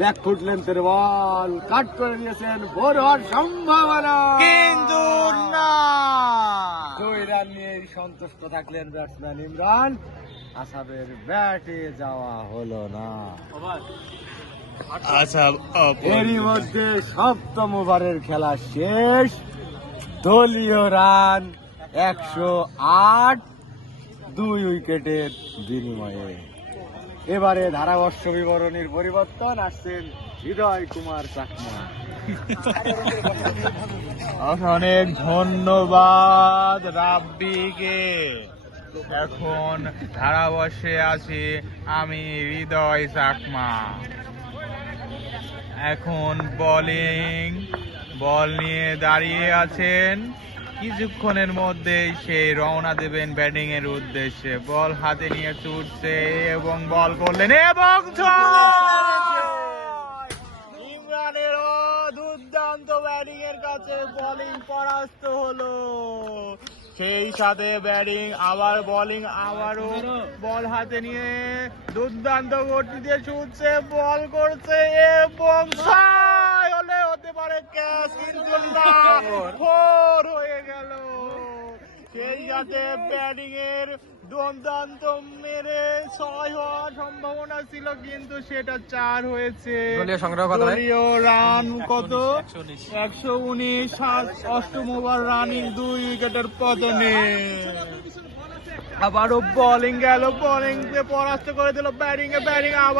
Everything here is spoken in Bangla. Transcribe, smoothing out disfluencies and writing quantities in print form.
ব্যাকফুট লেন্থের বল কাট করে দিয়েছেন, বোর হওয়ার সম্ভাবনা কিন্তু না। 2 রান নিয়ে সন্তুষ্ট থাকলেন ব্যাটসম্যান ইমরান। আসাবের ব্যাটে যাওয়া হলো না। আচ্ছা, এরই মধ্যে সপ্তম ওভারের খেলা শেষ। দলীয় রান 108, 2 উইকেটের বিনিময়ে। এবারে ধারাবর্ষ বিবরণীর পরিবর্তন, আসছেন হৃদয় কুমার চাকমা। অনেক ধন্যবাদ রাব্বিকে। এখন ধারাবর্ষে আছি আমি হৃদয় চাকমা। এখন বল নিয়ে দাঁড়িয়ে আছেন। কিছুক্ষণের মধ্যেই সে রওনা দেবেন ব্যাটিং এর উদ্দেশ্যে। বল হাতে নিয়ে ছুটছে এবং বল করলেন এবং ইমরানেরও দুর্দান্ত ব্যাটিং এর কাছে বোলিং পরাস্ত হলো। সেই সাথে ব্যাটিং আবার বোলিং, আবারও বল হাতে নিয়ে দুর্দান্ত গতি দিয়ে ছুটছে, বল করছে এবং হতে পারে ক্যাচ, কিন্তু না, 4 হয়ে গেল। সেই সাথে ব্যাটিং এর দুর্দান্ত মেরে 6 হওয়ার সম্ভাবনা ছিল, কিন্তু সেটা 4 হয়েছে। দলীয় রান কত? 119, অষ্টম ওভার রানিং, 2 উইকেটের পতনে। আবারও বোলিং গেল, বোলিং পরাস্ত করে দিল ব্যাটিং আবার